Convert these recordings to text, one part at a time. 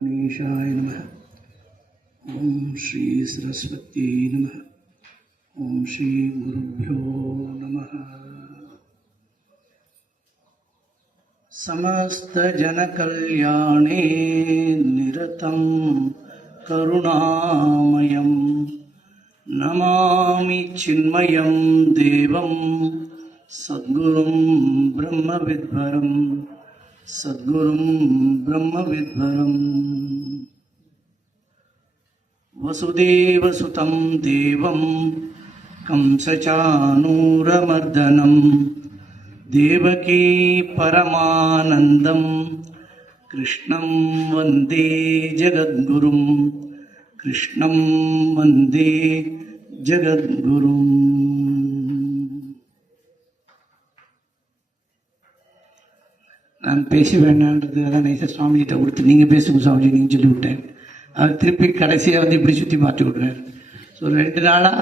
गणेशाय नमः। ओम श्री सरस्वती नमः। ओम श्री गुरुभ्यो नमः। समस्त जन कल्याणे निरतं करुणामयं नमामि चिन्मयं देवं सद्गुरुं ब्रह्मविद्वरं सद्गुरुं ब्रह्मविद्वरं। वसुदेवसुतं देवं कंसचाणूरमर्दनं देवकी परमानन्दं कृष्णं वन्दे जगद्गुरुं कृष्णं वन्दे जगद्गुरुम्। நான் பேச வேண்டான்றதுக்காக நைசர் சுவாமிகிட்ட கொடுத்து நீங்கள் பேசுங்க சுவாமிஜி நீங்கள் சொல்லி விட்டேன். அவர் திருப்பி கடைசியாக வந்து இப்படி சுற்றி மாற்றி விட்றாரு. ஸோ 2 நாளாக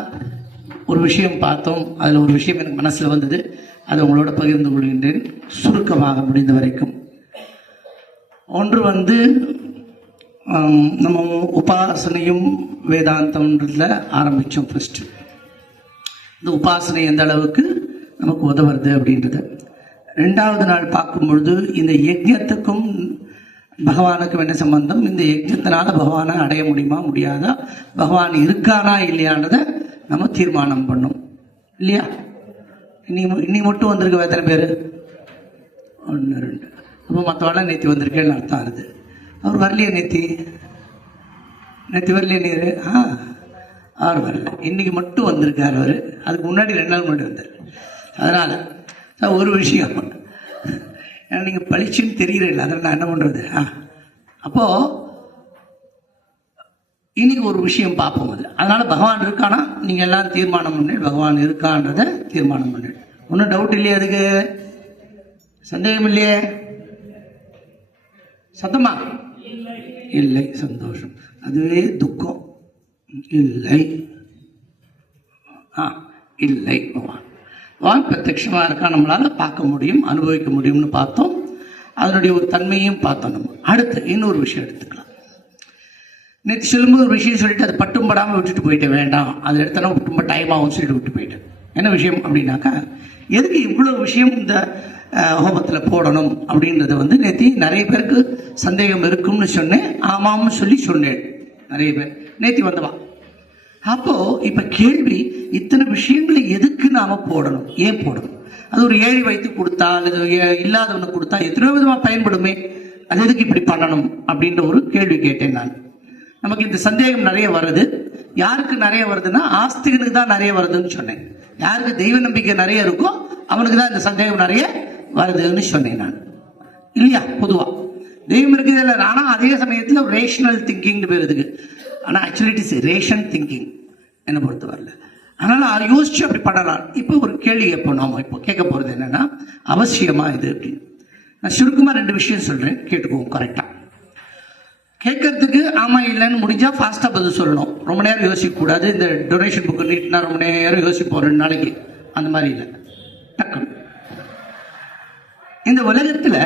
ஒரு விஷயம் பார்த்தோம். அதில் ஒரு விஷயம் எனக்கு மனசில் வந்தது, அதை உங்களோட பகிர்ந்து கொள்கின்றேன் சுருக்கமாக முடிந்த வரைக்கும். ஒன்று வந்து நம்ம உபாசனையும் வேதாந்தம்ன்றதில் ஆரம்பித்தோம். ஃபஸ்ட்டு இந்த உபாசனை எந்த அளவுக்கு நமக்கு உதவுறது அப்படின்றது. 2வது நாள் பார்க்கும் பொழுது இந்த யஜ்ஞத்துக்கும் பகவானுக்கும் என்ன சம்பந்தம், இந்த யஜ்ஞத்தினால பகவானை அடைய முடியுமா முடியாதா, பகவான் இருக்கானா இல்லையான்றதை நம்ம தீர்மானம் பண்ணோம் இல்லையா. இன்னைக்கு மட்டும் வந்திருக்க எத்தனை பேர்? 1 2. அப்போ மற்றவெல்லாம் நேற்று வந்திருக்கேன்னு அர்த்தம் ஆகுது. அவர் வரலையே நேற்று வரலையே நீர் அவர் வரல, இன்னைக்கு மட்டும் வந்திருக்கார் அவர். அதுக்கு முன்னாடி 2 நாள் முன்னாடி வந்தார். அதனால் ஒரு விஷயம் ஏன்னா நீங்கள் பளிச்சுன்னு தெரியல, அதில் நான் என்ன பண்ணுறது. அப்போது இன்னைக்கு ஒரு விஷயம் பார்ப்போம். அது அதனால் பகவான் இருக்கானா நீங்கள் எல்லாம் தீர்மானம் பண்ணி பகவான் இருக்கான்றதை தீர்மானம் பண்ணி. ஒன்றும் டவுட் இல்லையே, அதுக்கு சந்தேகம் இல்லையே, சத்தமா இல்லை, சந்தோஷம். அதுவே துக்கம் இல்லை. இல்லை, பகவான் பிரத்யட்சமாக இருக்கா, நம்மளால் பார்க்க முடியும் அனுபவிக்க முடியும்னு பார்த்தோம். அதனுடைய ஒரு தன்மையும் பார்த்தோம். நம்ம அடுத்து இன்னொரு விஷயம் எடுத்துக்கலாம். நேற்று சொல்லும்போது ஒரு விஷயம் சொல்லிட்டு அது பட்டும் படாமல் விட்டுட்டு போயிட்டேன். வேண்டாம், அதை எடுத்தனா ரொம்ப டைம் ஆகும் சொல்லிட்டு விட்டு போயிட்டேன். என்ன விஷயம் அப்படின்னாக்கா, எதுக்கு இவ்வளோ விஷயம் இந்த ஹோமத்தில் போடணும் அப்படின்றத வந்து நேற்று நிறைய பேருக்கு சந்தேகம் இருக்கும்னு சொன்னேன். ஆமாம்னு சொன்னேன். நிறைய பேர் நேற்று வந்தவா. அப்போது இப்போ கேள்வி, இத்தனை விஷயங்களை எதுக்கு நாம் போடணும், ஏன் போடணும்? அது ஒரு ஏழை வைத்து கொடுத்தா அல்லது இல்லாதவனுக்கு கொடுத்தா எத்தனையோ விதமாக பயன்படுமே, அது எதுக்கு இப்படி பண்ணணும் அப்படின்ற ஒரு கேள்வி கேட்டேன் நான். நமக்கு இந்த சந்தேகம் நிறைய வருது. யாருக்கு நிறைய வருதுன்னா, ஆஸ்திகனுக்கு தான் நிறைய வருதுன்னு சொன்னேன். யாருக்கு தெய்வ நம்பிக்கை நிறைய இருக்கோ அவனுக்கு தான் இந்த சந்தேகம் நிறைய வருதுன்னு சொன்னேன் நான், இல்லையா. பொதுவாக தெய்வம் இருக்குது இல்லை, ஆனால் அதே சமயத்தில் ரேஷனல் திங்கிங்னு பேர் இதுக்கு. ஆனால் actually it is ration thinking என்னை பொறுத்த வரல. அதனால் யோசிச்சு அப்படி பண்ணலாம். இப்போ ஒரு கேள்வி நாம இப்போ கேட்க போகிறது என்னன்னா, அவசியமா இது அப்படின்னு. நான் சுருக்கமாக 2 விஷயம் சொல்கிறேன், கேட்டுக்குவோம் கரெக்டாக. கேட்கறதுக்கு ஆமாம் இல்லைன்னு முடிஞ்சால் ஃபாஸ்ட்டாக பதில் சொல்லணும். ரொம்ப நேரம் யோசிக்கக்கூடாது. இந்த டொனேஷன் புக்கு நீட்னா ரொம்ப நேரம் யோசிப்போம் 2 நாளைக்கு, அந்த மாதிரி இல்லை. டக்குன்னு இந்த உலகத்தில்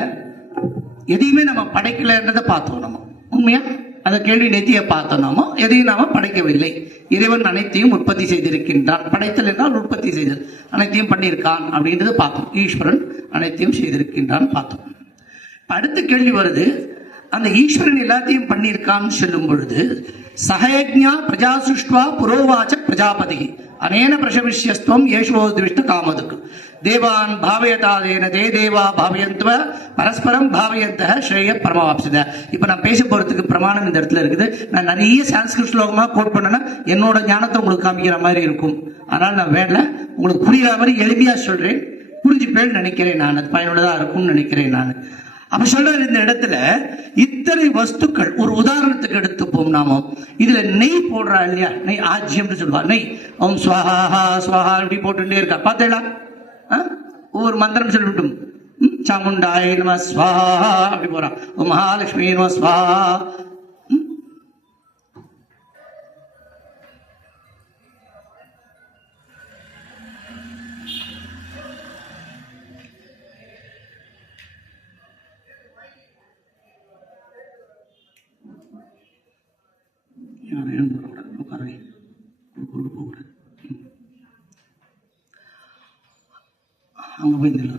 எதையுமே நம்ம படைக்கலைன்றதை பார்த்தோம். நம்ம உண்மையா அந்த கேள்வி நெத்தியை பார்த்தோம். நாம எதையும் நாம படைக்கவில்லை. இறைவன் அனைத்தையும் உற்பத்தி செய்திருக்கின்றான். படைத்தல் என்றால் உற்பத்தி செய்தல், அனைத்தையும் பண்ணியிருக்கான் அப்படின்றது பார்த்தோம். ஈஸ்வரன் அனைத்தையும் செய்திருக்கின்றான் பார்த்தோம். அடுத்த கேள்வி வருது, அந்த ஈஸ்வரன் எல்லாத்தையும் பண்ணியிருக்கான்னு சொல்லும் பொழுது, சகயஜ்ஞா பிரஜா சுஷ்டுவா புரோவாச்ச பிரஜாபதி அனேன பிரசவிஷ்யஸ்துவம் ஏசுவோதிவிஷ்ட காமதுக்கு தேவான் பாவயதாதேன தே தேவா பாவயந்துவ பரஸ்பரம் பாவயந்த ஸ்ரேய பரமவாப்சித. இப்போ நான் பேச போகிறதுக்கு பிரமாணம் இந்த இடத்துல இருக்குது. நான் நிறைய சான்ஸ்கிரிட் ஸ்லோகமாக கோட் பண்ணேன்னா என்னோட ஞானத்தை உங்களுக்கு காமிக்கிற மாதிரி இருக்கும். ஆனால் நான் வேலை உங்களுக்கு புரிகிற மாதிரி எளிமையாக சொல்கிறேன், புரிஞ்சுப்பேன்னு நினைக்கிறேன் நான். அது பயனுள்ளதாக இருக்கும்னு நினைக்கிறேன் நான். அப்ப சொல்ற இந்த இடத்துல இத்தனை வஸ்துக்கள், ஒரு உதாரணத்துக்கு எடுத்துப்போம் நாம. இதுல நெய் போடுறா இல்லையா, நெய் ஆஜ்யம்னு சொல்லுவா. நெய் ஓம் ஸ்வாஹா ஸ்வாஹா அப்படி போட்டுட்டே இருக்கா, பார்த்தேடா. ஒவ்வொரு மந்திரம் சொல்லிவிட்டும். சாமுண்டாய நம ஸ்வாஹா அப்படி போறான். ஓம் மகாலட்சுமி நம ஸ்வாஹா. அங்கே போய் நில்லு.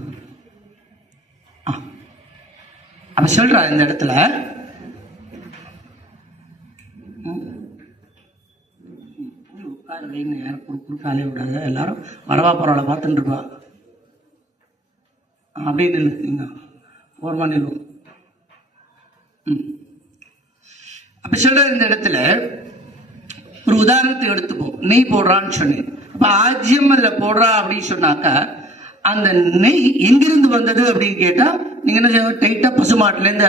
அப்ப சொல்றா இந்த இடத்துல உட்கார வைன்னு யாரும் குறுக்காலே விடாத, எல்லாரும் வரவா போறாளை பார்த்துட்டு இருப்பா. அப்படியே நில்லு, நீங்க ஓரமா நில்லும். அப்ப சொல்ற இந்த இடத்துல ஒரு உதாரணத்தை எடுத்துப்போம். நெய் போடுறான்னு சொன்னேன். அப்ப ஆஜ்யம் அதுல போடுறா அப்படின்னு சொன்னாக்கா அந்த நெய் எங்கிருந்து வந்தது அப்படின்னு கேட்டா நீங்க என்ன டைட்டா பசுமாட்டுல இருந்து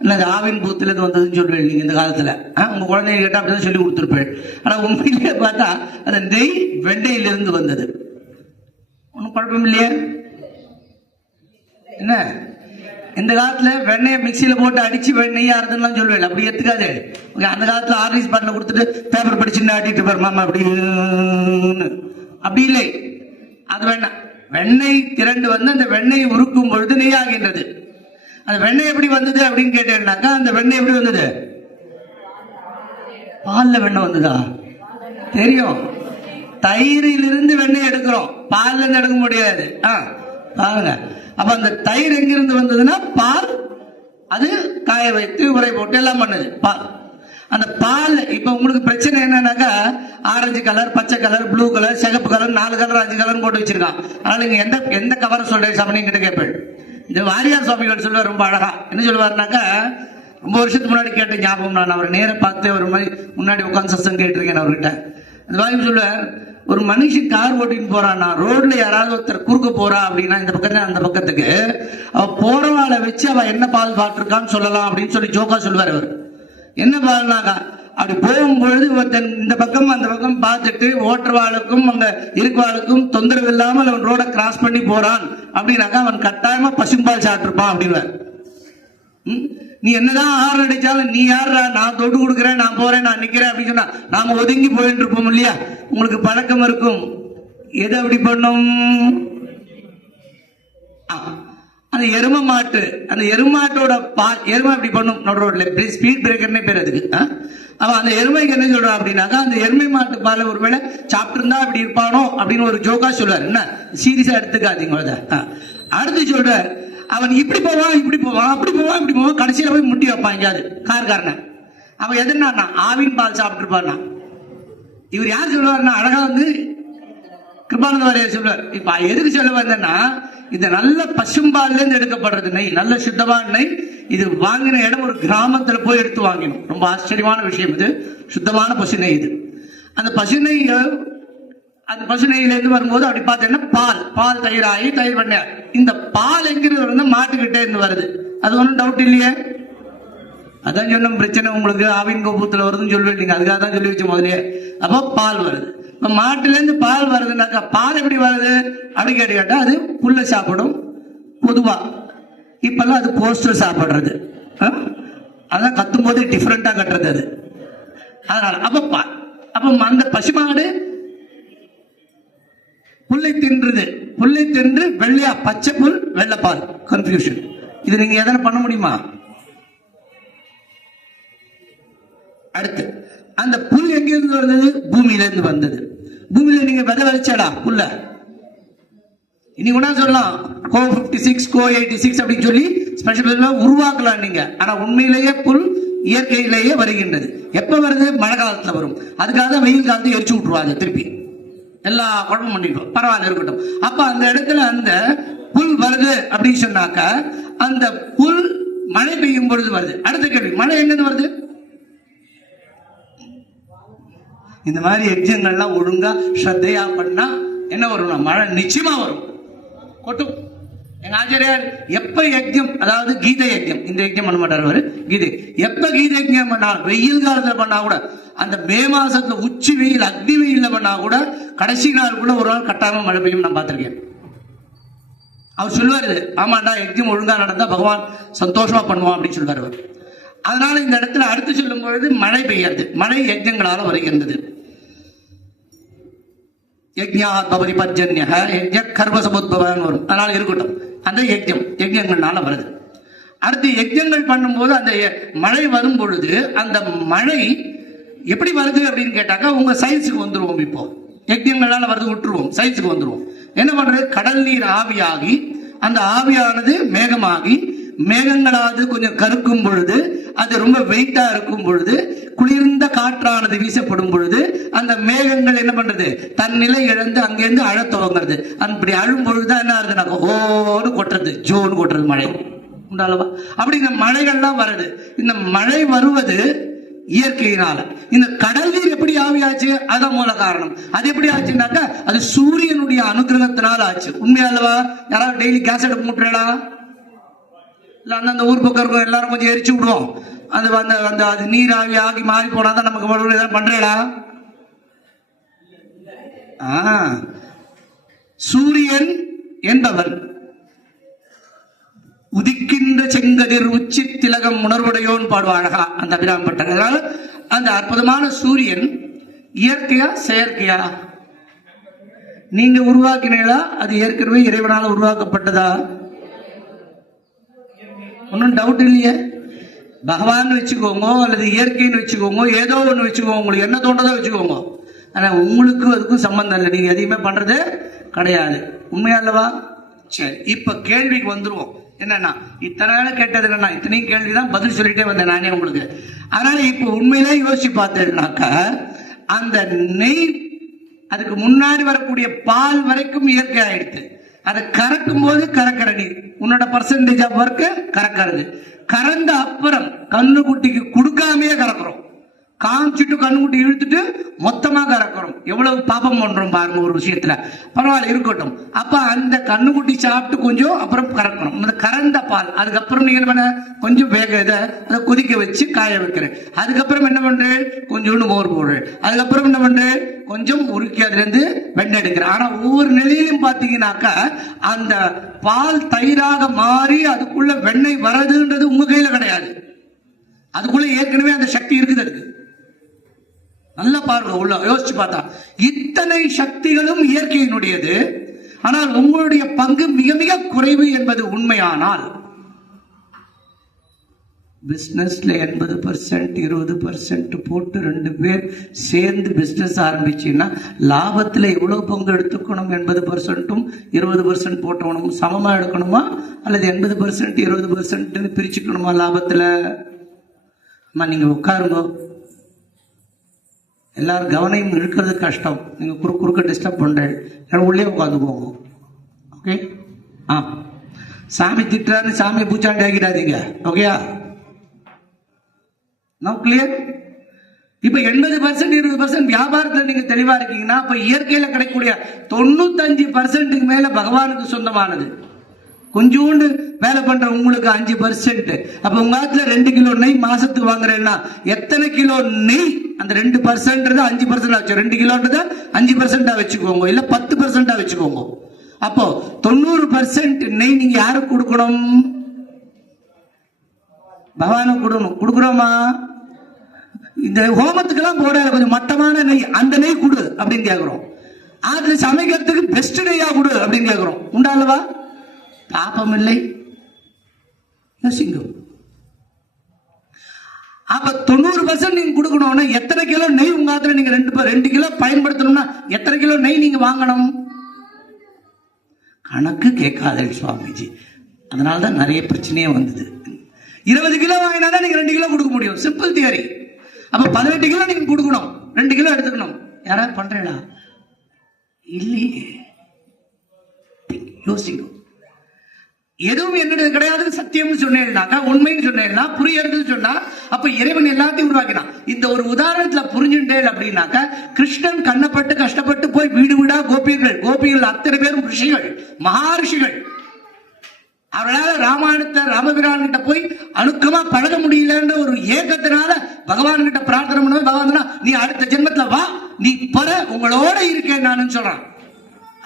அல்லது ஆவின் பூத்துல இருந்து வந்ததுன்னு சொல்லுவேன். நீங்க இந்த காலத்துல உங்க குழந்தைங்க கேட்டா அப்படிதான் சொல்லி கொடுத்துருப்பேன். ஆனா உண்மையிலேயே பார்த்தா அந்த நெய் வெண்டையிலிருந்து வந்தது. ஒன்னும் குழப்பம் இல்லையா? என்ன இந்த காலத்துல வெண்ணெயை மிக்சியில போட்டு அடிச்சு வெண்ணெய்யா இருந்துலாம் சொல்லுவேன். அப்படி எடுத்துக்காது. அந்த காலத்துல ஆர்லிஸ் பாட்டில் கொடுத்துட்டு பேப்பர் படிச்சுன்னு ஆட்டிட்டு பாரு மாமா அப்படி அப்படி இல்லை. அது வேண்டாம். வெண்ணெய் திரண்டு வந்து அந்த வெண்ணெய் உருக்கும் பொழுது நெய் ஆகின்றது. அந்த வெண்ணெய் எப்படி வந்தது அப்படின்னு கேட்டேன்னாக்கா அந்த வெண்ணெய் எப்படி வந்தது? பால்ல வெண்ணெய் வந்ததா? தெரியும். தயிரிலிருந்து வெண்ணெய் எடுக்கிறோம், பால்ல இருந்து எடுக்க முடியாது. பாருங்க. அப்ப அந்த தயிர் எங்கிருந்து வந்ததுன்னா பால், அது காய வைத்து உரை போட்டு எல்லாம் பண்ணது பால். அந்த பால் இப்ப உங்களுக்கு பிரச்சனை என்னன்னாக்கா ஆரஞ்சு கலர், பச்சை கலர், ப்ளூ கலர், சிகப்பு கலர், 4 கலர் 5 கலர் போட்டு வச்சிருக்கான். அதனால நீங்க எந்த கவரை சொல்றேன் சாமி கிட்ட கேட்பேன். இந்த வாரியார் சுவாமிகள் சொல்லுவார் ரொம்ப அழகா. என்ன சொல்லுவாருனாக்கா, ரொம்ப வருஷத்துக்கு முன்னாடி கேட்ட ஞாபகம், நான் அவர் நேர பார்த்து ஒரு மாதிரி முன்னாடி உட்காந்து சத்தம் கேட்டிருக்கேன் அவர்கிட்ட. அந்த வாங்கி சொல்லுவார், ஒரு மனுஷன் கார் ஓட்டின்னு போறான்னா ரோட்ல யாராவது ஒருத்தர் குறுக்க போறா அப்படின்னா இந்த பக்கத்துல அந்த பக்கத்துக்கு அவ போறவாளை வச்சு அவ என்ன பால் பாட்டிருக்கான்னு சொல்லலாம் அப்படின்னு சொல்லி ஜோக்கா சொல்லுவார். அவர் என்ன பால்னாக்கா அப்படி போகும்பொழுது ஒருத்தன் இந்த பக்கம் அந்த பக்கம் பார்த்துட்டு ஓட்டுறவாளுக்கும் அங்க இருக்கவாளுக்கும் தொந்தரவு இல்லாமல் அவன் ரோட கிராஸ் பண்ணி போறான் அப்படின்னாக்கா அவன் கட்டாயமா பசும்பால் சாப்பிட்டுருப்பான் அப்படின்னு. நீ என்னதான் ஆறு அடிச்சாலும் நீ யாரா, நான் தொட்டு கொடுக்குறேன், நான் போறேன், நான் நிக்கிறேன் அப்படின்னு சொன்னா நாம ஒதுங்கி போயிட்டு இருப்போம் இல்லையா? உங்களுக்கு பழக்கம் இருக்கும். எது அப்படி பண்ணும்? அந்த எரும மாட்டு, அந்த எருமாட்டோட பால், எருமை அப்படி பண்ணும் ரோட்ல, ஸ்பீட் பிரேக்கர்னே பேர் அதுக்கு. அவன் அந்த எருமைக்கு என்ன சொல்றான் அப்படின்னாக்கா அந்த எருமை மாட்டு பாலை ஒருவேளை சாப்பிட்டு இருந்தா அப்படி இருப்பானோ அப்படின்னு ஒரு ஜோக்கா சொல்றாரு. என்ன சீரியஸா எடுத்துக்காதீங்க. அடுத்து சொல்ற, அவன் இப்படி போவான் இப்படி போவான் அப்படி போவான் இப்படி போவான், கடைசியில போய் முட்டி வைப்பான் எங்கேயாவது கார்காரனை. அவன் எதுனா ஆவின் பால் சாப்பிட்டு இருப்பான். இவர் யார் சொல்லுவாருன்னா அழகா வந்து கிருபானந்த வாரியார் சொல்லுவார். இப்ப எதுக்கு சொல்ல வந்தேன்னா, இந்த நல்ல பசும்பால்ல இருந்து எடுக்கப்படுறது நெய், நல்ல சுத்தமான நெய். இது வாங்கின இடம் ஒரு கிராமத்துல போய் எடுத்து வாங்கினோம். ரொம்ப ஆச்சரியமான விஷயம் இது. சுத்தமான பசு நெய் இது. அந்த பசு நெய், அந்த பசு நெய்யில இருந்து வரும்போது அப்படி பார்த்தீங்கன்னா பால் தயிராகி தயிர் பண்ண. இந்த பால் எங்கிருந்து வந்து மாட்டுக்கிட்டே இருந்து வருது. அது ஒன்றும் டவுட் இல்லையே? அதான் சொன்ன பிரச்சனை உங்களுக்கு ஆவின் கோபத்துல வருதுன்னு சொல்லுவேன். நீங்க அதுக்காக தான் சொல்லி வச்ச முதலே. அப்போ பால் வருது. இப்ப மாட்டுல இருந்து பால் வருதுன்னாக்கா பால் எப்படி வருது அப்படி கேட்டா அது புல்ல சாப்பிடும் பொதுவா. இப்பெல்லாம் அது போஸ்டர் சாப்பிடுறது. அதான் கத்தும் போது டிஃபரெண்டா கட்டுறது அது. அதனால அப்ப அந்த பசுமாடு புல்லை தின்றுது. புல்லை தின்று வெள்ளையா, பச்சை புல் வெள்ளைப்பால், கன்ஃபியூஷன். இது நீங்க எதனா பண்ண முடியுமா? அடுத்து அந்த புல் எங்கிருந்து வந்தது? பூமியில இருந்து வந்தது. பூமியில நீங்க விதை விளைச்சாடா புல்ல? இனி கூட சொல்லலாம் கோ 56 கோ 86 அப்படின்னு சொல்லி ஸ்பெஷல் உருவாக்கலாம் நீங்க. ஆனா உண்மையிலேயே புல் இயற்கையிலேயே வருகின்றது. எப்ப வருது? மழை காலத்துல வரும். அதுக்காக தான் வெயில் காலத்தை எரிச்சு விட்டுருவாங்க. திருப்பி எல்லா குழம்பும் பண்ணிடுவோம். பரவாயில்ல இருக்கட்டும். அப்ப அந்த இடத்துல அந்த புல் வருது அப்படின்னு சொன்னாக்க அந்த புல் மழை பெய்யும் பொழுது வருது. அடுத்த கேள்வி, மழை எங்கிருந்து வருது? இந்த மாதிரி யஜ்யங்கள்லாம் ஒழுங்கா ஸ்ரத்தையா பண்ணா என்ன வரும்னா மழை நிச்சயமா வரும், கொட்டும். எங்க ஆச்சாரியார் எப்ப யஜ்யம், அதாவது கீதை யஜ்யம், இந்த யஜ்யம் பண்ண மாட்டார் அவரு, கீதை எப்ப கீதை யஜ்யம் பண்ணா, வெயில் காலத்துல பண்ணா கூட, அந்த மே மாசத்துல உச்சி வெயில் அக்னி வெயில்ல பண்ணா கூட கடைசி நாளுக்குள்ள ஒரு நாள் கட்டாயமா மழை பெய்யும் நான் பார்த்திருக்கேன். அவர் சொல்லுவாரு, ஆமாண்டா யஜ்யம் ஒழுங்கா நடந்தா பகவான் சந்தோஷமா பண்ணுவான் அப்படின்னு சொல்லுவார் அவர். அதனால இந்த இடத்துல அடுத்து சொல்லும் பொழுது மழை பெய்யாது. மழை யஜ்யங்களால வருகின்றது. யஜ்ஞாத் பவதி பர்ஜன்யஹ யஜ்ஞ கர்ம சமுத்பவன்னு வரும். அதனால இருக்கட்டும், அந்த யஜ்யங்கள்னால வருது. அடுத்து யஜ்யங்கள் பண்ணும்போது அந்த மழை வரும் பொழுது அந்த மழை எப்படி வருது அப்படின்னு கேட்டாக்கா உங்க சயின்ஸுக்கு வந்துருவோம். இப்போ யஜ்யங்களால வருது விட்டுருவோம், சயின்ஸுக்கு வந்துருவோம். என்ன பண்றது, கடல் நீர் ஆவியாகி அந்த ஆவியானது மேகமாகி மேகங்களாவது கொஞ்சம் கருக்கும் பொழுது, அது ரொம்ப வெயிட்டா இருக்கும் பொழுது, குளிர்ந்த காற்றானது வீசப்படும் பொழுது அந்த மேகங்கள் என்ன பண்றது, தன் நிலை இழந்து அங்கிருந்து அழத் துவங்கிறது. அப்படி அழும் பொழுதுதான் என்ன ஆகுதுனாக்கா ஓன்னு கொட்டுறது, ஜோன்னு கொட்டுறது மழை உண்டாலவா. அப்படி இந்த மழைகள்லாம் வருது. இந்த மழை வருவது இயற்கையினால. இந்த கடல் நீர் எப்படி ஆவியாச்சு, அதான் மூல காரணம். அது எப்படி ஆச்சுன்னாக்கா அது சூரியனுடைய அனுகிரகத்தினால ஆச்சு. உண்மையாலவா? யாராவது டெய்லி கேஸ் எடுப்பு முட்டுறா இல்ல, அந்த ஊர் பக்கம் இருக்கும் எல்லாரும் கொஞ்சம் எரிச்சு விடுவோம். அது அந்த அது நீர் ஆவி ஆகி மாறி போனாதான் நமக்கு ஏதாவது பண்றா. சூரியன் என்பவன் உதிக்கின்ற செங்கதிர் உச்சி திலகம் உணர்வுடையோன் பாடுவா அழகா அந்த அபிராமப்பட்டர். அதனால அந்த அற்புதமான சூரியன் இயற்கையா செயற்கையா நீங்க உருவாக்கினீங்களா, அது ஏற்கனவே இறைவனால உருவாக்கப்பட்டதா? ஒன்னும் டவுட் இல்லையே. பகவான் வச்சுக்கோங்க அல்லது இயற்கைன்னு வச்சுக்கோங்க, ஏதோ ஒன்று வச்சுக்கோங்க, உங்களுக்கு என்ன தோன்றதோ வச்சுக்கோங்க. ஆனா உங்களுக்கு அதுக்கும் சம்பந்தம் இல்லை, நீங்க எதையுமே பண்றது கிடையாது. உண்மையா அல்லவா? சரி, இப்ப கேள்விக்கு வந்துருவோம். என்னன்னா இத்தனை வேலை கேட்டது என்னன்னா இத்தனையும் கேள்விதான் பதில் சொல்லிட்டே வந்தேன் நானே உங்களுக்கு. அதனால இப்ப உண்மையிலே யோசிச்சு பார்த்தேன்னாக்கா அந்த நெய் அதுக்கு முன்னாடி வரக்கூடிய பால் வரைக்கும் இயற்கை ஆயிடுது. அதை கறக்கும் போது கறக்கிற நீர் உன்னோட பர்சன்டேஜ் ஆஃப் ஒர்க் கறக்கிறது. கறந்த அப்புறம் கண்ணுக்குட்டிக்கு கொடுக்காமையே கறக்குறோம். காமிச்சிட்டு கண்ணுக்குட்டி இழுத்துட்டு மொத்தமா கறக்குறோம். எவ்வளவு பாபம் பண்றோம் பாருங்க ஒரு விஷயத்துல. பரவாயில்ல இருக்கட்டும். அப்ப அந்த கண்ணுக்குட்டி சாப்பிட்டு கொஞ்சம் அப்புறம் கறக்கணும். அந்த கறந்த பால் அதுக்கப்புறம் நீங்க என்ன பண்ண, கொஞ்சம் வேக இதை அதை கொதிக்க வச்சு காய வைக்கிறேன். அதுக்கப்புறம் என்ன பண்றேன், கொஞ்சோண்டு மோர் போடுறேன். அதுக்கப்புறம் என்ன பண்றேன், கொஞ்சம் உருக்கி அதுல இருந்து வெண்ணெய் எடுக்கிறேன். ஆனா ஒவ்வொரு நிலையிலும் பாத்தீங்கன்னாக்கா அந்த பால் தயிராக மாறி அதுக்குள்ள வெண்ணெய் வரதுன்றது உங்க கையில கிடையாது. அதுக்குள்ள ஏற்கனவே அந்த சக்தி இருக்குது. அதுக்கு நல்லா பாருங்க, உள்ள யோசிச்சு பார்த்தா இத்தனை சக்திகளும் இயற்கையினுடையது. ஆனால் உங்களுடைய பங்கு மிக மிக குறைவு என்பது உண்மையானால் பிசினஸ்ல 80% 20% போட்டு 2 பேர் சேர்ந்து பிசினஸ் ஆரம்பிச்சீங்கன்னா லாபத்துல எவ்வளவு பங்கு எடுத்துக்கணும்? 80%ம் 20% போட்டவனும் சமமா எடுக்கணுமா அல்லது 80% 20% பிரிச்சுக்கணுமா லாபத்துல? நீங்க உட்காருங்க, எல்லாரும் கவனம் இழுக்கிறது கஷ்டம். நீங்க குறுக்க டிஸ்டர்ப் பண்றேன், உள்ளே உட்காந்து போங்க. ஓகே, சாமி திட்டுறாரு சாமியை பூச்சாண்டி ஆகிடாதீங்க. ஓகேயா? Now clear? இப்ப 80% 20% வியாபாரத்துல நீங்க தெளிவா இருக்கீங்கன்னா அப்ப இயற்கையில கிடைக்கக்கூடிய 95% மேல பகவானுக்கு சொந்தமானது. கொஞ்சோண்டு வேலை பண்ற உங்களுக்கு 5%. அப்ப உங்க ஆத்துல 2 கிலோ நெய் மாசத்துக்கு வாங்குறேன்னா எத்தனை கிலோ நெய்? அந்த 2% 5% ஆச்சு. 2 கிலோன்றத 5% வச்சுக்கோங்க, இல்ல 10% வச்சுக்கோங்க. அப்போ 90% நெய் நீங்க யாருக்கு கொடுக்கணும்? பகவானுக்கு கொடுக்கணும். கொடுக்குறோமா? இந்த ஹோமத்துக்கெல்லாம் போட கொஞ்சம் மட்டமான நெய், அந்த நெய் கொடு அப்படின்னு கேட்கிறோம். அதுல சமைக்கிறதுக்கு பெஸ்ட் நெய்யா கொடு அப்படின்னு கேட்கிறோம். உண்டாலவா? பாபம் இல்லை. அப்ப 90% நீங்க கொடுக்கணும்னா எத்தனை கிலோ நெய் உங்க ஆத்துல நீங்க 2 கிலோ பயன்படுத்தணும்னா எத்தனை கிலோ நெய் நீங்க வாங்கணும்? கணக்கு கேட்காத சுவாமிஜி. அதனாலதான் நிறைய பிரச்சனையே வந்தது. 20 கிலோ வாங்கினாதான் நீங்க 2 கிலோ கொடுக்க முடியும். Simple theory. அப்ப 18 கிலோ நீங்க கொடுக்கணும், 2 கிலோ எடுத்துக்கணும். யாராவது பண்றா? இல்லையே. யோசிக்கும். எதுவும் என்னுடைய கிடையாது சத்தியம்னு சொன்னேன்னாக்கா, உண்மைன்னு சொன்னேன்னா, புரியறதுன்னு சொன்னா அப்ப இறைவன் எல்லாத்தையும் உருவாக்கினான். இந்த ஒரு உதாரணத்துல புரிஞ்சுட்டேன் அப்படின்னாக்கா, கிருஷ்ணன் கண்ணப்பட்டு கஷ்டப்பட்டு போய் வீடு வீடா கோபிகள் அத்தனை பேரும் ரிஷிகள், மகாரிஷிகள். அவர்களால் ராமாயணத்தை ராமபிரான் கிட்ட போய் அணுக்கமா பழக முடியலன்ற ஒரு ஏக்கத்தினால பகவான் கிட்ட பிரார்த்தனை பண்ணுவோம். பகவான் நீ அடுத்த ஜென்மத்துல வா, நீ பர உங்களோட இருக்கேன் நான் சொல்றான்.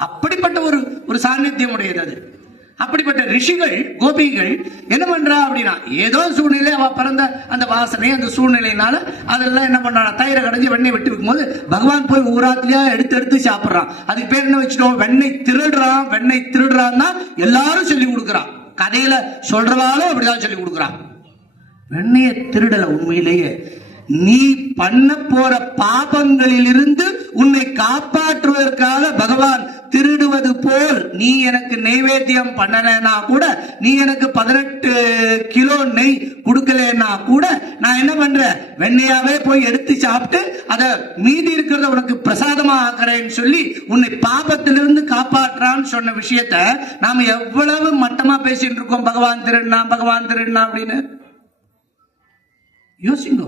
அப்படிப்பட்ட ஒரு சாநித்தியம் உடையது அது. அப்படிப்பட்ட ரிஷிகள் கோபிகள் என்ன பண்றா அப்படின்னா, ஏதோ சூழ்நிலை அவ பிறந்த அந்த வாசனை அந்த சூழ்நிலையினால அதெல்லாம் என்ன பண்றான், தயிரை கடைஞ்சி வெண்ணெய் விட்டு வைக்கும்போது பகவான் போய் ஊராத்திலேயே எடுத்து சாப்பிடுறான். அதுக்கு பேர் என்ன வச்சுட்டோம்? வெண்ணெய் திருடுறான் தான் எல்லாரும் சொல்லி கொடுக்குறான். கதையில சொல்றவாலும் அப்படிதான் சொல்லி கொடுக்குறான். வெண்ணெயை திருடல. உண்மையிலேயே நீ பண்ண போற பாபங்களில் இருந்து உன்னை காப்பாற்றுவதற்காக பகவான் திருடுவது போல் நீ எனக்கு நைவேத்தியம் பண்ணலன்னா கூட, நீ எனக்கு 18 கிலோ நெய் கொடுக்கலன்னா கூட நான் என்ன பண்றேன், வெண்ணையாவே போய் எடுத்து சாப்பிட்டு அதை மீதி இருக்கிறத உனக்கு பிரசாதமா ஆக்குறேன்னு சொல்லி உன்னை பாபத்திலிருந்து காப்பாற்றான்னு சொன்ன விஷயத்த நாம எவ்வளவு மட்டமா பேசிட்டு இருக்கோம். பகவான் திருடினா பகவான் திருடினா அப்படின்னு யோசிங்க.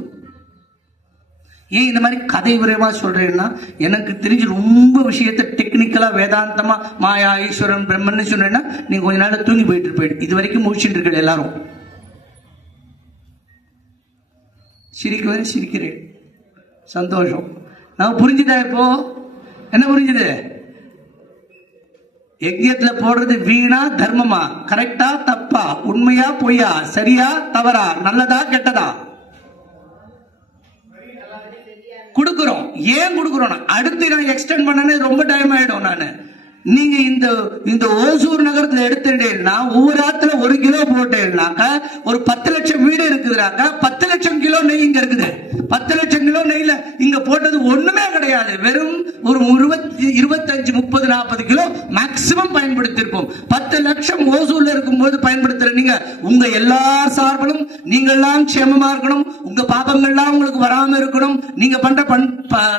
ஏன் இந்த மாதிரி கதை விரைவா சொல்றேன்னா, எனக்கு தெரிஞ்சு ரொம்ப விஷயத்தை டெக்னிக்கலா வேதாந்தமா மாயா ஈஸ்வரன் பிரம்மன்னு சொன்னேன்னா நீங்க கொஞ்ச நாள் தூங்கி போயிட்டு இருப்பீங்க. இது வரைக்கும் முடிச்சுட்டு இருக்க எல்லாரும் சிரிக்கிறேன், சந்தோஷம். நான் புரிஞ்சுதா? இப்போ என்ன புரிஞ்சுது? யஜ்யத்துல போடுறது வீணா தர்மமா, கரெக்டா தப்பா, உண்மையா பொய்யா, சரியா தவறா, நல்லதா கெட்டதா? கொடுக்கிறோம். ஏன் கொடுக்கிறோம்? அடுத்து நான் எக்ஸ்டெண்ட் பண்ணனே ரொம்ப டைம் ஆயிடும். நான் நீங்க இந்த ஓசூர் நகரத்துல எடுத்துட்டேன்னா ஒவ்வொரு ஆத்துல 1 கிலோ போட்டேன்னாக்கா ஒரு 10 லட்சம் வீடு இருக்குதுனாக்கா 10 லட்சம் கிலோ நெய் இங்க இருக்குது. 10 லட்சம் கிலோ நெய்ல இங்க போட்டது ஒண்ணுமே கிடையாது. வெறும் ஒரு 25, 30, 40 கிலோ மேக்சிமம் பயன்படுத்திருப்போம். 10 லட்சம் ஓசூர்ல இருக்கும்போது பயன்படுத்துற நீங்க உங்க எல்லா சார்பிலும் நீங்கள்லாம் க்ஷேமமா இருக்கணும், உங்க பாபங்கள்லாம் உங்களுக்கு வராம இருக்கணும், நீங்க பண்ற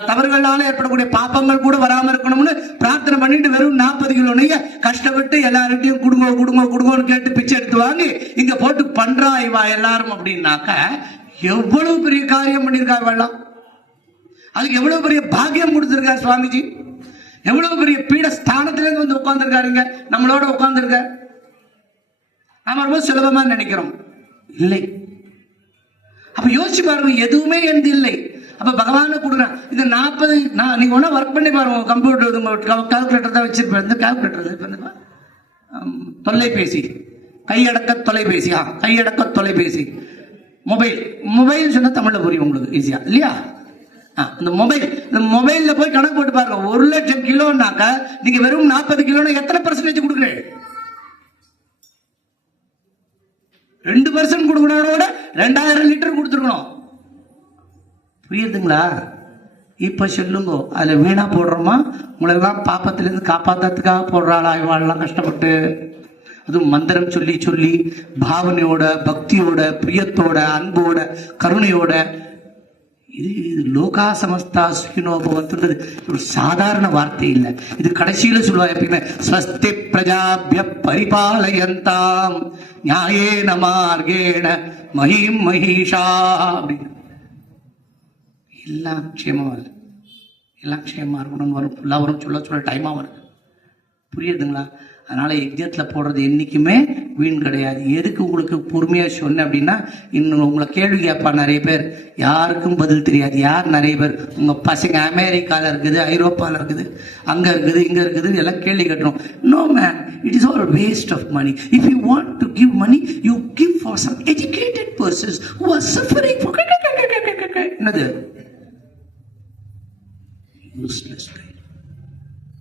தவறுகளால ஏற்படக்கூடிய பாபங்கள் கூட வராம இருக்கணும்னு பிரார்த்தனை பண்ணிட்டு வெறும் 40 கிலோ நெய்ய கஷ்டப்பட்டு எல்லார்ட்டையும் குடுங்கன்னு கேட்டு பிச்சை எடுத்து வாங்கி இங்க போட்டு பண்றா இவா எல்லாரும் அப்படின்னாக்க எவ்வளவு பெரிய காரியம் பண்ணிருக்காங்க. அதுக்கு எவ்வளவு பெரிய பாக்கியம் கொடுத்திருக்காரு சுவாமிஜி. எவ்வளவு பெரிய பீட ஸ்தானத்திலிருந்து வந்து உட்கார்ந்துருக்காருங்க, நம்மளோட உட்கார்ந்துருக்க. நாம ரொம்ப சுலபமா நினைக்கிறோம், இல்லை. அப்ப யோசிச்சு பாருங்க, எதுவுமே எந்த இல்லை. அப்ப பகவான கொடுக்குறான். இந்த 40 நீங்க ஒன்னா ஒர்க் பண்ணி பாருங்க. கம்ப்யூட்டர் கால்குலேட்டர் தான் வச்சிருப்பேன். இந்த கால்குலேட்டர் தொலைபேசி, கையடக்க தொலைபேசி, மொபைல் சொன்னா தமிழ்ல புரியும் உங்களுக்கு ஈஸியா இல்லையா? இந்த மொபைல்ல போய் கணக்கு போட்டு பாருங்க. 1 லட்சம் கிலோனாக்க நீங்க வெறும் 40 கிலோனா எத்தனை % கொடுக்குறேன்? 2% கொடுக்கறோட 2000 லிட்டர் கொடுத்துருக்கணும். புரியுதுங்களா? இப்ப சொல்லுங்க, அதுல வீணா போடுறோமா? உங்களெல்லாம் பாப்பத்திலிருந்து காப்பாத்துறதுக்காக போடுறாளா இவாளெல்லாம் கஷ்டப்பட்டு? அதுவும் மந்திரம் சொல்லி சொல்லி பாவனையோட, பக்தியோட, பிரியத்தோட, அன்போட, கருணையோட. இது லோகா சமஸ்தா சுகினோ பவந்துன்றது ஒரு சாதாரண வார்த்தை இல்லை. இது கடைசியில சொல்லுவா எப்பயுமே, ஸ்வஸ்தி பிரஜாபிய பரிபாலயந்தாம் நியாயேன மார்கேண மஹீம் மஹீஷா அப்படின்னு. எல்லாம் க்ஷேமமா இல்லை, எல்லாம் க்ஷேமா இருக்கணும்னு வரும், ஃபுல்லாக வரும், சொல்ல டைமாக வருது. புரியுதுங்களா? அதனால யஜ்யத்தில் போடுறது என்றைக்குமே வீண் கிடையாது. எதுக்கு உங்களுக்கு பொறுமையாக சொன்னேன் அப்படின்னா, இன்னும் உங்களை கேள்வி கேட்பா நிறைய பேர், யாருக்கும் பதில் தெரியாது. யார் நிறைய பேர் உங்கள் பசங்க அமெரிக்காவில் இருக்குது, ஐரோப்பாவில் இருக்குது, அங்கே இருக்குது, இங்கே இருக்குது, எல்லாம் கேள்வி கட்டணும். No man, it is all waste of money. If you want to give money, you give for some educated persons who are suffering. என்னது? Useless guy.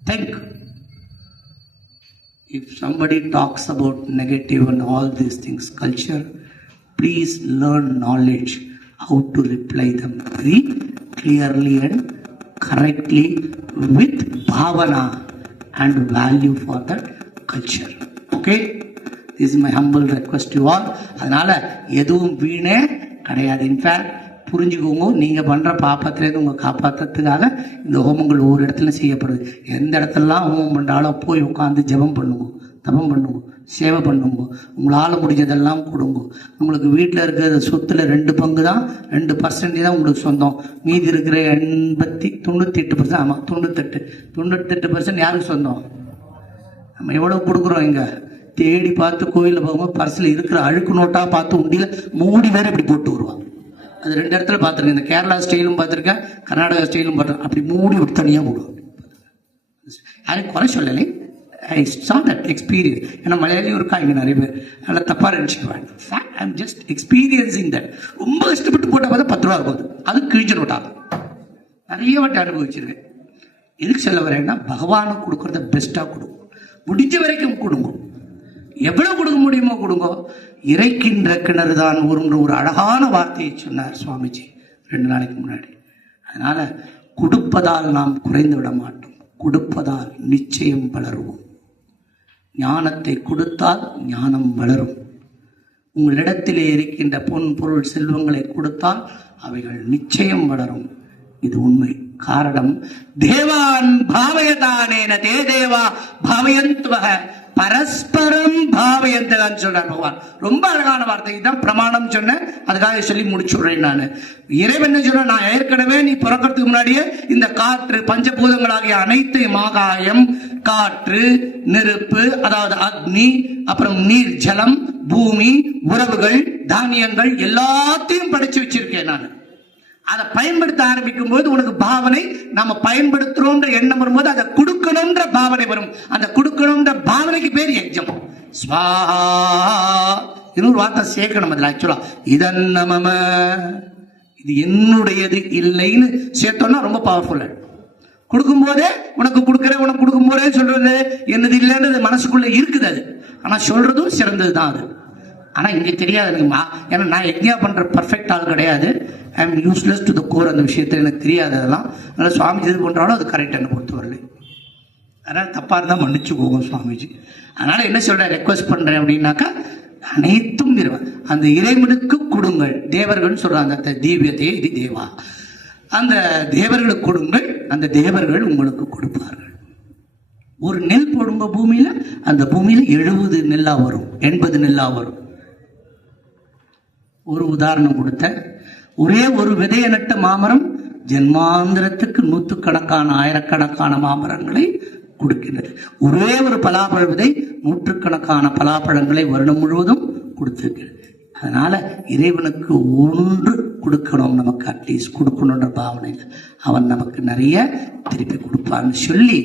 Think. If somebody talks about negative and all these things, culture, please learn knowledge, how to reply them very clearly and correctly with bhavana and value for that culture. Okay? This is my humble request to you all. அதனால எதுவும் வீணே கிடையாது. In fact புரிஞ்சுக்கோங்க, நீங்கள் பண்ணுற பாப்பத்திலேருந்து உங்களை காப்பாற்றுறதுக்காக இந்த ஹோமங்கள் ஒவ்வொரு இடத்துல செய்யப்படுது. எந்த இடத்துலலாம் ஹோமம் பண்ணுறாலும் போய் உட்காந்து ஜெபம் பண்ணுங்க, தபம் பண்ணுங்க, சேவை பண்ணுங்க, உங்களால் முடிஞ்சதெல்லாம் கொடுங்க. உங்களுக்கு வீட்டில் இருக்கிற சொத்தில் 2 பங்கு தான், 2% தான் உங்களுக்கு சொந்தம். மீதி இருக்கிற 98%, ஆமாம் 98% யாருக்கு சொந்தம்? நம்ம எவ்வளோ கொடுக்குறோம்? இங்கே தேடி பார்த்து கோயிலில் போகும்போது பர்சில் இருக்கிற அழுக்கு நோட்டாக பார்த்து உண்டியில் மூடி வேறு இப்படி போட்டு வருவாங்க. அது 2 இடத்துல பார்த்துருக்கேன். இந்த கேரளா ஸ்டைலும் பார்த்துருக்கேன், கர்நாடகா ஸ்டைலும் பார்த்துருக்கேன். அப்படி மூடி விட்டு தனியாக போடுவோம். யாரையும் குறை சொல்லலை, ஐ சா தட் எக்ஸ்பீரியன்ஸ். ஏன்னா மலையாளியும் இருக்கா இங்கே நிறைய பேர், நல்லா தப்பாக நினச்சிக்குவேன். I am just experiencing that. ரொம்ப கஷ்டப்பட்டு போட்டால் பார்த்தா 10 ரூபா இருக்கும், அது கிழிஞ்ச நோட்டாகும். நிறைய வாட்டி அனுபவிச்சிருக்கேன். எதுக்கு சொல்ல வரேன்னா, பகவானுக்கு கொடுக்குறத பெஸ்ட்டாக கொடுக்கும், முடிஞ்ச வரைக்கும் கொடுங்க, எவ்வளவு கொடுக்க முடியுமோ கொடுங்க. இறைக்கின்ற கிணறு தான் ஒரு அழகான வார்த்தையை சொன்னார் சுவாமிஜி. 2 நாளைக்கு முன்னாடி. அதனால கொடுப்பதால் நாம் குறைந்து விட மாட்டோம், கொடுப்பதால் நிச்சயம் வளருவோம். ஞானத்தை கொடுத்தால் ஞானம் வளரும். உங்களிடத்திலே இருக்கின்ற பொன் பொருள் செல்வங்களை கொடுத்தால் அவைகள் நிச்சயம் வளரும். இது உண்மை. காரணம், தேவான் பாவயதானேன தே தேவா பாவயந்த்வஹ பரஸ்பரம் பாவயந்ததான் சொல்றார் பகவான். ரொம்ப அழகான வார்த்தை. இதுதான் பிரமாணம் சொன்னேன், அதுக்காக சொல்லி முடிச்சுடுறேன். நான் இறைவன் சொல்ற, நான் ஏற்கனவே நீ பிறக்கிறதுக்கு முன்னாடியே இந்த காற்று பஞ்சபூதங்களாகிய அனைத்தையும், ஆகாயம், காற்று, நெருப்பு, அதாவது அக்னி, அப்புறம் நீர், ஜலம், பூமி, உறவுகள், தானியங்கள் எல்லாத்தையும் படைச்சு வச்சிருக்கேன். நான் அதை பயன்படுத்த ஆரம்பிக்கும் போது உனக்கு பாவனை, நம்ம பயன்படுத்துறோம்ன்ற எண்ணம் வரும்போது அதை கொடுக்கணும்ன்ற பாவனை வரும். அந்த கொடுக்கணும்ன்ற பாவனைக்கு பேர் யஜ்ஞம். ஸ்வாஹா. இன்னொரு வார்த்தை சேர்க்கணும் அதில். ஆக்சுவலா இதன் நமம, இது என்னுடையது இல்லைன்னு சேர்த்தோம்னா ரொம்ப பவர்ஃபுல்லா. கொடுக்கும் போதே உனக்கு கொடுக்குறேன், உனக்கு கொடுக்கும் போதே சொல்றது என்னது இல்லைன்றது மனசுக்குள்ள இருக்குது. அது ஆனா சொல்றதும் சிறந்தது தான் அது. ஆனா இங்க தெரியாது எனக்கு. ஏன்னா நான் யஜ்ஞா பண்ற பர்ஃபெக்ட் ஆள் கிடையாது. I am useless to the core. அந்த விஷயத்தில் எனக்கு தெரியாது அதெல்லாம். அதனால சுவாமிஜி இது பண்றாலும் அது கரெக்ட் என்னை பொறுத்த வரல. அதனால தப்பா இருந்தா மன்னிச்சுக்கோங்க சுவாமிஜி. அதனால என்ன சொல்றேன், ரெக்வஸ்ட் பண்றேன் அப்படின்னாக்கா, அனைத்தும் அந்த இறைவனுக்கு கொடுங்கள். தேவர்கள் சொல்றாங்க, அந்த தீவியதே இது தேவா, அந்த தேவர்களுக்கு கொடுங்கள், அந்த தேவர்கள் உங்களுக்கு கொடுப்பார்கள். ஒரு நெல் போடும்போது பூமியில, அந்த பூமியில 70 நெல்லா வரும், 80 நெல்லா வரும். ஒரு உதாரணம் கொடுத்த, ஒரே ஒரு விதையை நட்ட மாமரம் ஜென்மாந்திரத்துக்கு 100கணக்கான 1000கணக்கான மாமரங்களை கொடுக்கின்றது. ஒரே ஒரு பலாப்பழ விதை 100கணக்கான பலாப்பழங்களை வருடம் முழுவதும் கொடுத்திருக்கிறது. அதனால இறைவனுக்கு ஒன்று கொடுக்கணும், நமக்கு அட்லீஸ்ட் கொடுக்கணுன்ற பாவனையில் அவன் நமக்கு நிறைய திருப்பி கொடுப்பான்னு சொல்லி,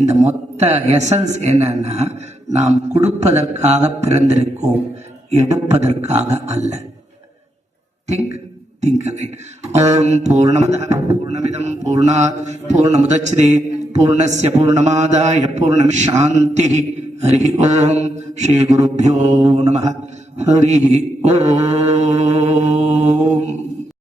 இந்த மொத்த எசன்ஸ் என்னன்னா, நாம் கொடுப்பதற்காக பிறந்திருக்கோம், எடுப்பதற்காக அல்ல. think again. Om Purnamadah Purnamidam Purnat Purnamudachyate Purnasya Purnamadaya Purnamishantihi. Hari Om. Shri Gurubhyo Namaha. Hari Om.